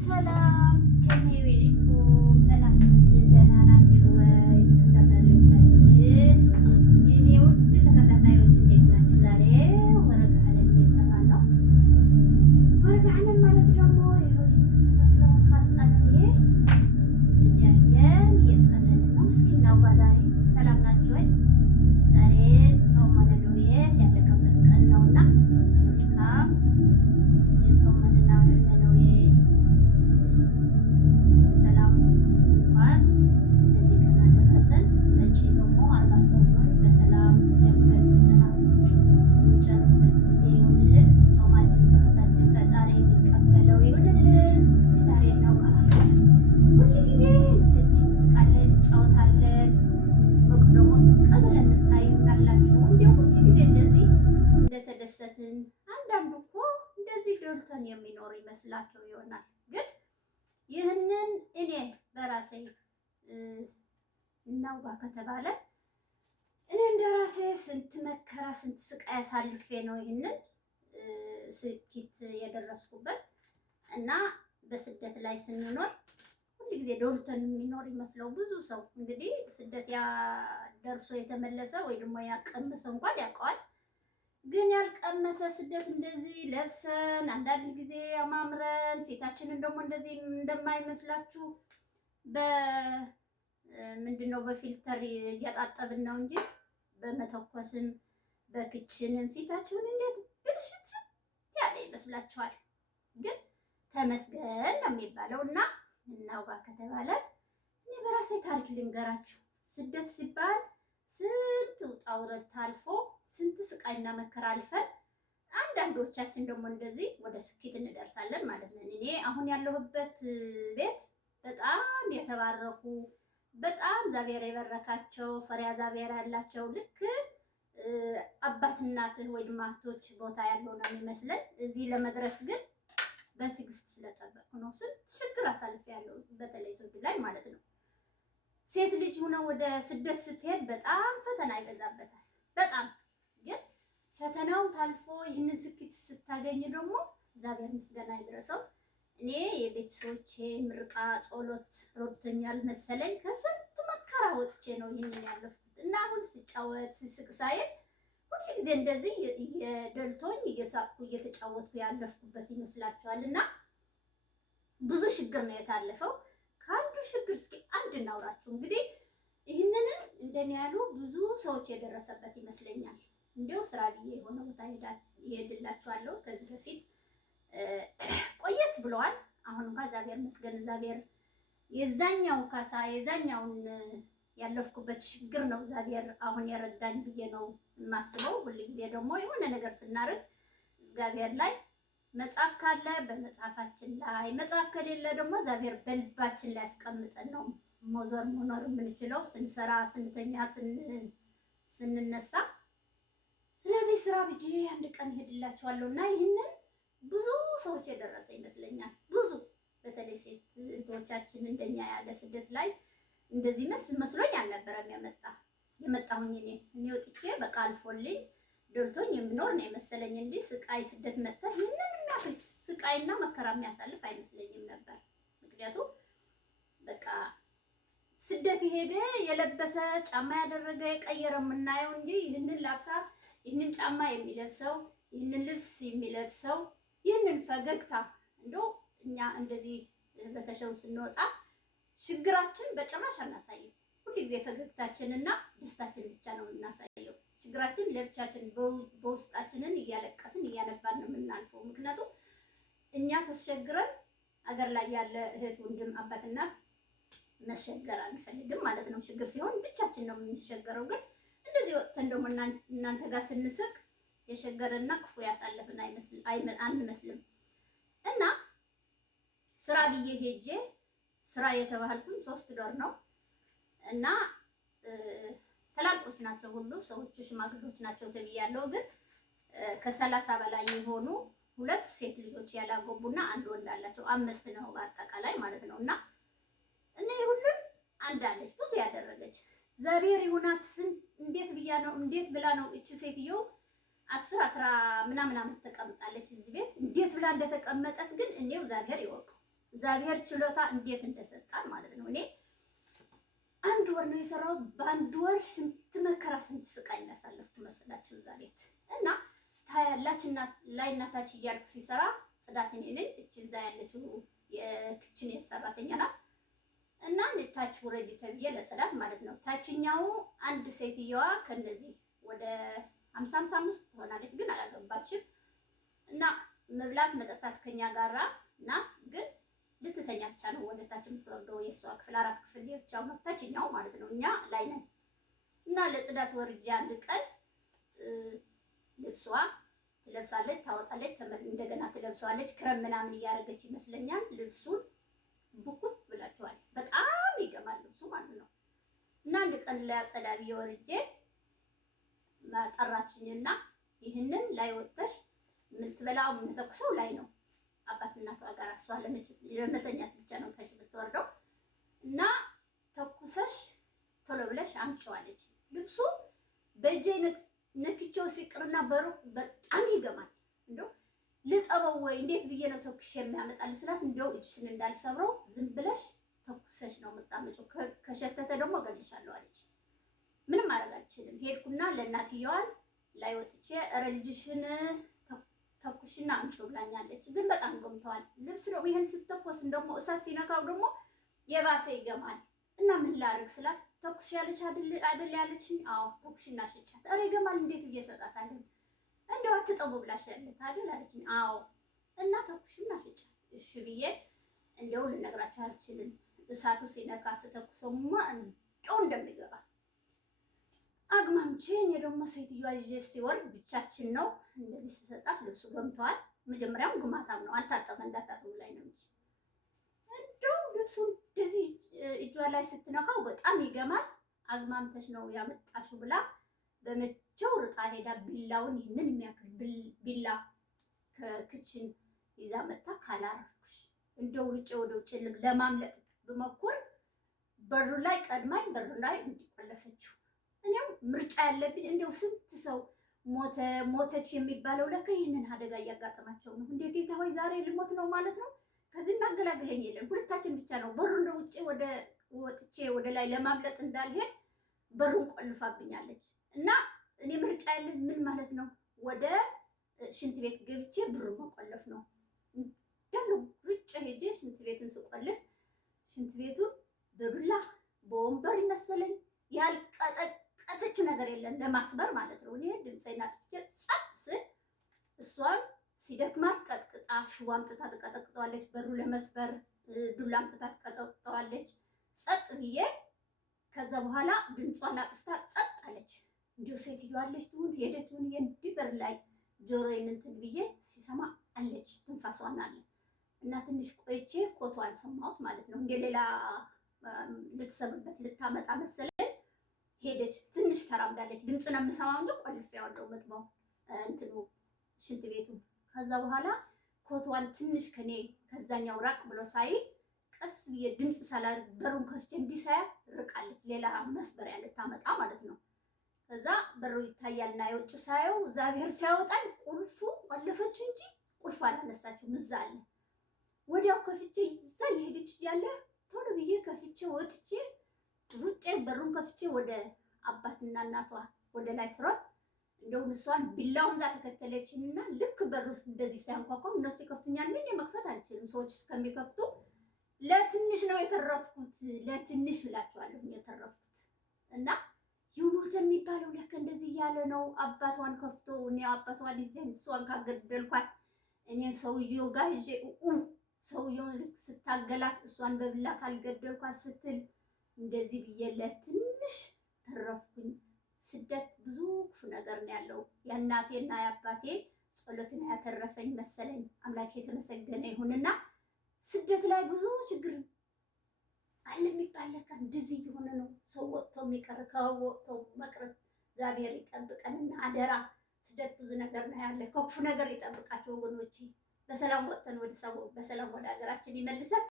ሰላም ከኔ ቤቱ ተናስተን ደህና ናችሁ ወይ? ተከታታዮቻችን የኔ ውድ ተከታታዮች እንዴት ናችሁ? ዛሬ ወረቀ ዓለም እየሰራን ነው። ወረቀ ዓለም ማለት ደግሞ ይኸው የተስተካከለው ካልጣ ነው። ይሄ እዚህ አድርገን እየተቀለለ ነው። እስኪ እናውጋ ዛሬ ሰላም ናችሁ ወይ? ዛሬ ጾም ማለት ነው። ይሄ ያለቀበት ቀን ነውና መልካም የጾም መድና ነው። ሰላም እንኳን ለዚህ ቀን አደረሰን። መጪ ደግሞ አርባ ጾሙን በሰላም ጀምረን በሰላም የሚጨርበት ጊዜ ይሁንልን። ጾማችን ጸሎታችን ፈጣሪ የሚቀበለው ይሁንልን። እስኪ ዛሬ እናውቃለን። ሁል ጊዜ እንደዚህ እንስቃለን፣ እንጫወታለን። ወቅ ደግሞ ቀብለን ታዩናላችሁ። እንዲያው ሁል ጊዜ እንደዚህ እንደተደሰትን አንዳንዱ እኮ እንደዚህ ደልቶን የሚኖር ይመስላቸው ይሆናል። ግን ይህንን እኔ በራሴ እናውጋ ከተባለ እኔ እንደራሴ ስንት መከራ ስንት ስቃይ አሳልፌ ነው ይህንን ስኬት የደረስኩበት እና በስደት ላይ ስንኖር ሁሉ ጊዜ ዶልተን የሚኖር ይመስለው ብዙ ሰው እንግዲህ ስደት ደርሶ የተመለሰ ወይ ደግሞ ያቀመሰ እንኳን ያውቀዋል። ግን ያልቀመሰ ስደት እንደዚህ ለብሰን አንዳንድ ጊዜ አማምረን ፊታችንን ደግሞ እንደዚህ እንደማይመስላችሁ ምንድነው በፊልተር እያጣጠብን ነው እንጂ በመተኮስም በክችንም ፊታችሁን እንዴት ብልሽት ያለ ይመስላችኋል። ግን ተመስገን ነው የሚባለው እና እናውጋ ከተባለ እኔ በራሴ ታሪክ ልንገራችሁ። ስደት ሲባል ስንት ውጣ ውረድ ታልፎ ስንት ስቃይና መከራ አልፈን አንዳንዶቻችን ደግሞ እንደዚህ ወደ ስኬት እንደርሳለን ማለት ነው። እኔ አሁን ያለሁበት ቤት በጣም የተባረኩ በጣም እግዚአብሔር የበረካቸው ፈሪያ እግዚአብሔር ያላቸው ልክ አባት እናትህ ወይ እህቶች ቦታ ያለው ነው የሚመስለን። እዚህ ለመድረስ ግን በትዕግስት ስለጠበቅኩ ነው። ስንት ችግር አሳልፌያለሁ፣ በተለይ ሱዳን ላይ ማለት ነው። ሴት ልጅ ሆነ ወደ ስደት ስትሄድ በጣም ፈተና ይበዛበታል። በጣም ግን ፈተናው ታልፎ ይህንን ስኬት ስታገኝ ደግሞ እግዚአብሔር ምስጋና ይድረሰው። እኔ የቤተሰቦቼ ምርቃ ጸሎት ረድቶኛል መሰለኝ። ከስንት መከራ ወጥቼ ነው ይህንን ያለፍኩት እና አሁን ስጫወት ስስቅ ሳይል ሁሉ ጊዜ እንደዚህ የደልቶኝ እየሳቅኩ እየተጫወትኩ ያለፍኩበት ይመስላችኋል። እና ብዙ ችግር ነው የታለፈው። ከአንዱ ችግር እስኪ አንድ እናውራችሁ። እንግዲህ ይህንን እንደኔ ያሉ ብዙ ሰዎች የደረሰበት ይመስለኛል። እንዲያው ስራ ብዬ የሆነ ቦታ ይሄድላችኋለሁ። ከዚህ በፊት ቆየት ብለዋል። አሁን እንኳን እግዚአብሔር ይመስገን እግዚአብሔር የዛኛው ካሳ የዛኛውን ያለፍኩበት ችግር ነው እግዚአብሔር አሁን የረዳኝ ብዬ ነው የማስበው። ሁሉ ጊዜ ደግሞ የሆነ ነገር ስናደርግ እግዚአብሔር ላይ መጽሐፍ ካለ በመጽሐፋችን ላይ መጽሐፍ ከሌለ ደግሞ እግዚአብሔር በልባችን ላይ ያስቀምጠን ነው መኖር የምንችለው ስንሰራ፣ ስንተኛ፣ ስንነሳ። ስለዚህ ስራ ብዬ አንድ ቀን ሄድላችኋለሁ እና ይህንን ብዙ ሰዎች የደረሰ ይመስለኛል። ብዙ በተለይ ሴት እህቶቻችን እንደኛ ያለ ስደት ላይ እንደዚህ መስሎኝ አልነበረም የመጣሁኝ እኔ ወጥቼ በቃ አልፎልኝ ዶልቶኝ የምኖር ነው የመሰለኝ እንጂ ስቃይ ስደት መጣ ይህንን የሚያክል ስቃይና መከራ የሚያሳልፍ አይመስለኝም ነበር። ምክንያቱም በቃ ስደት የሄደ የለበሰ ጫማ ያደረገ የቀየረ የምናየው እንጂ ይህንን ላብሳ ይህንን ጫማ የሚለብሰው ይህንን ልብስ የሚለብሰው ይህንን ፈገግታ እንደው እኛ እንደዚህ በተሸው ስንወጣ ችግራችን በጭራሽ አናሳይም። ሁሉ ጊዜ ፈገግታችንና ደስታችን ብቻ ነው የምናሳየው። ችግራችን ለብቻችን በውስጣችንን እያለቀስን እያነባን ነው የምናልፈው። ምክንያቱም እኛ ተስቸግረን አገር ላይ ያለ እህት ወንድም አባት እናት መሸገር አንፈልግም ማለት ነው። ችግር ሲሆን ብቻችን ነው የምንቸገረው። ግን እንደዚህ ወጥተን ደግሞ እናንተ ጋር ስንስቅ የሸገረና ክፉ ያሳለፍን አንመስልም። እና ስራ ብዬ ሄጄ ስራ የተባልኩኝ 3 ወር ነው እና ተላልቆች ናቸው ሁሉ ሰዎቹ ሽማግሌዎች ናቸው ተብያለሁ። ግን ከ30 በላይ የሆኑ 2 ሴት ልጆች ያላገቡና 1 ወንድ አላቸው። 5 ነው በአጠቃላይ ማለት ነው። እና እኔ ሁሉም አንድ አለች ብዙ ያደረገች እግዚአብሔር ይሁናት። እንዴት ብላ ነው እቺ ሴትዮ 10 ምናምን ዓመት ተቀምጣለች እዚህ ቤት። እንዴት ብላ እንደተቀመጠት ግን እኔው እግዚአብሔር ይወቀው። እግዚአብሔር ችሎታ እንዴት እንደሰጣን ማለት ነው። እኔ አንድ ወር ነው የሰራሁት። በአንድ ወር ስንት መከራ ስንት ስቃይ ያሳለፍኩ መስላችሁ እዛ ቤት እና ታያላች ላይ እናታች እያልኩ ሲሰራ ጽዳት እኔ ነኝ። እቺ እዛ ያለችው የክችን ሰራተኛ ናት እና ታች ወረድ ተብዬ ለጽዳት ማለት ነው። ታችኛው አንድ ሴትየዋ ከነዚህ ወደ 55 ትሆናለች፣ ግን አላገባችም እና መብላት መጠጣት ከኛ ጋራ እና ግን ልትተኛ ብቻ ነው ወደ ታች የምትወርደው። የእሷ ክፍል 4 ክፍል ብቻው ነው ታችኛው ማለት ነው። እኛ ላይ ነን እና ለጽዳት ወርጃ አንድ ቀን ልብሷ ትለብሳለች፣ ታወጣለች፣ እንደገና ትለብሰዋለች። ክረም ምናምን እያደረገች ይመስለኛል ልብሱን ቡኩት ብላችኋል። በጣም ይገማል ልብሱ ማለት ነው። እና አንድ ቀን ለጸዳ ብዬ ወርጄ ጠራችኝና ይህንን ላይ ወጥተሽ የምትበላው የምትተኩሰው ላይ ነው አባትና ጋር እሷ ለመተኛት ብቻ ነው ታች የምትወርደው እና ተኩሰሽ ቶሎ ብለሽ አምጪዋለች። ልብሱ በእጄ ነክቼው ሲቅርና በሩቅ በጣም ይገማል። እንደው ልጠበው ወይ እንዴት ብዬ ነው ተኩሽ የሚያመጣል ስላት፣ እንደው እጅሽን እንዳልሰብረው ዝም ብለሽ ተኩሰሽ ነው የምታመጪው፣ ከሸተተ ደግሞ እገልሻለሁ አለች። ምንም ማድረግ አልችልም። ሄድኩና ለእናትየዋን ላይ ወጥቼ ኧረ ልጅሽን ተኩሽና አምጪው ብላኛለች። ግን በጣም ገምተዋል። ልብስ ነው ይሄን ስትተኮስ ደግሞ እሳት ሲነካው ደግሞ የባሰ ይገማል እና ምን ላድርግ ስላት ተኩሽ ያለች አይደል ያለችኝ። አዎ ተኩሽና ሽጫት። ኧረ ይገማል እንዴት ብዬ እሰጣታለሁ? እንደው አትጠቡ ብላሽ ያለች አይደል አለችኝ። አዎ እና ተኩሽና ሽጫት። እሺ ብዬ እንደው ልነግራችሁ አልችልም። እሳቱ ሲነካ ስተኩሰውማ እንደው እንደሚገባ አግማምቼ እኔ ደግሞ ሴትዮዋ ይዤ ሲወርድ ብቻችን ነው እንደዚህ ስሰጣት ልብሱ ገምተዋል። መጀመሪያም ግማታም ነው አልታጠበ እንዳታጥቡ ላይ ነው እንጂ እንደው ልብሱ እንደዚህ እጇ ላይ ስትነካው በጣም ይገማል። አግማምተሽ ነው ያመጣሽው ብላ በመቼው ርጣ ሄዳ ቢላውን ይህንን የሚያክል ቢላ ከክችን ይዛ መጣ። ካላረፍኩሽ እንደው ርጬ ወደ ውጭ ለማምለጥ ብሞክር በሩ ላይ ቀድማኝ በሩ ላይ እንዲቆለፈችው እኔም ምርጫ ያለብኝ እንደው ስንት ሰው ሞተች የሚባለው ለካ ይህንን አደጋ እያጋጠማቸው ነው። እንደ ጌታ ሆይ ዛሬ ልሞት ነው ማለት ነው። ከዚህ ማገላግለኝ የለም ሁለታችን ብቻ ነው። በሩ እንደ ውጭ ወጥቼ ወደ ላይ ለማምለጥ እንዳልሄድ በሩን ቆልፋብኛለች እና እኔ ምርጫ ያለኝ ምን ማለት ነው? ወደ ሽንት ቤት ገብቼ ብሩ መቆለፍ ነው። ደሉ ሩጭ ሄጄ ሽንት ቤትን ስቆልፍ ሽንት ቤቱን በዱላ በወንበር ይመሰለኝ ያልቀጠቀጠችው ነገር የለም ለማስበር ማለት ነው። እኔ ድምፄን አጥፍቼ ጸጥ ስል እሷም ሲደክማት ቀጥቅጣ ሽቦ አምጥታ ትቀጠቅጠዋለች። በሩ ለመስበር ዱላ አምጥታ ትቀጠቅጠዋለች። ጸጥ ብዬ ከዛ በኋላ ድምጿን አጥፍታ ጸጥ አለች። እንዲሁ ሴትዮዋ አለች ትሁን ሄደች ትሁን የእንዲህ በር ላይ ጆሮዬን እንትን ብዬ ሲሰማ አለች ትንፋሷን አለ እና ትንሽ ቆይቼ ኮቷን ሰማሁት ማለት ነው። እንደ ሌላ ልትሰብበት ልታመጣ መሰለኝ ሄደች። ትንሽ ተራምዳለች። ድምፅ ነው የምሰማው እንጂ ቆልፌዋለሁ መጥባው እንትኑ ሽንት ቤቱ። ከዛ በኋላ ኮቷን ትንሽ ከኔ ከዛኛው ራቅ ብሎ ሳይ ቀስ ብዬ ድምፅ ሳላደርግ በሩን ከፍቼ እንዲሳያት ርቃለች። ሌላ መስበሪያ ልታመጣ ማለት ነው። ከዛ በሩ ይታያልና የውጭ ሳየው እግዚአብሔር ሲያወጣኝ ቁልፉ ቆለፈች እንጂ ቁልፍ አላነሳችው እዛ አለ። ወዲያው ከፍቼ ይዛ የሄደች እያለ ቶሎ ብዬ ከፍቼ ወጥቼ ሩጬ በሩን ከፍቼ ወደ አባትና እናቷ ወደ ላይ ስሯት። እንደውም እሷን ቢላውን ዛ ተከተለችኝና ልክ በሩ እንደዚህ ሳያንኳኳም እነሱ ይከፍቱኛል። ምን መክፈት አልችልም። ሰዎች እስከሚከፍቱ ለትንሽ ነው የተረፍኩት። ለትንሽ እላቸዋለሁ የተረፍኩት እና የሞተ የሚባለው ለካ እንደዚህ እያለ ነው። አባቷን ከፍቶ እኔ አባቷን ይዤ እሷን ካገደልኳት እኔ ሰውየው ጋር ይዤ ሰውየውን ስታገላት እሷን በብላ ካልገደልኳት ስትል እንደዚህ ብዬ ለትንሽ ተረፍኩኝ። ስደት ብዙ ክፉ ነገር ነው ያለው። የእናቴና የአባቴ ጸሎት ነው ያተረፈኝ መሰለኝ። አምላኬ የተመሰገነ ይሁንና ስደት ላይ ብዙ ችግር አለ የሚባል ለካ እንደዚህ የሆነ ነው። ሰው ወጥቶ የሚቀር ከወጥቶ መቅረት እግዚአብሔር ይጠብቀንና አደራ። ስደት ብዙ ነገር ነው ያለ። ከክፉ ነገር ይጠብቃቸው ወገኖቼ። በሰላም ወጥተን ወደ ሰው በሰላም ወደ ሀገራችን ይመልሰን።